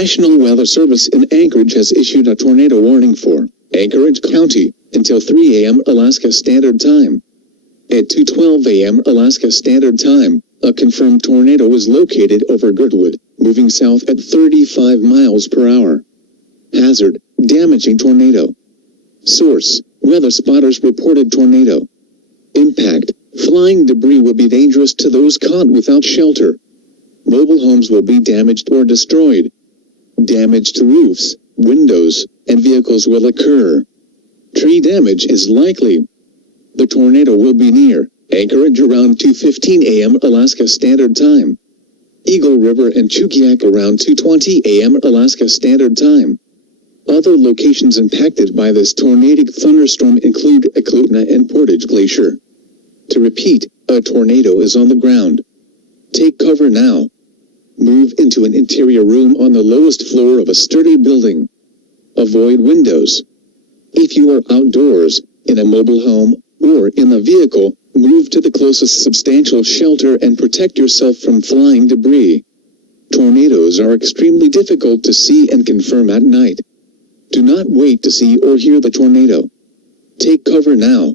National Weather Service in Anchorage has issued a tornado warning for Anchorage County until 3 a.m. Alaska Standard Time. At 2:12 a.m. Alaska Standard Time, a confirmed tornado was located over Girdwood, moving south at 35 miles per hour. Hazard: damaging tornado. Source: weather spotters reported tornado. Impact: flying debris will be dangerous to those caught without shelter. Mobile homes will be damaged or destroyed. Damage to roofs, windows, and vehicles will occur. Tree damage is likely. The tornado will be near Anchorage around 2:15 a.m. Alaska Standard Time. Eagle River and Chugiak around 2:20 a.m. Alaska Standard Time. Other locations impacted by this tornadic thunderstorm include Eklutna and Portage Glacier. To repeat, a tornado is on the ground. Take cover now. Move into an interior room on the lowest floor of a sturdy building. Avoid windows. If you are outdoors, in a mobile home, or in a vehicle, move to the closest substantial shelter and protect yourself from flying debris. Tornadoes are extremely difficult to see and confirm at night. Do not wait to see or hear the tornado. Take cover now.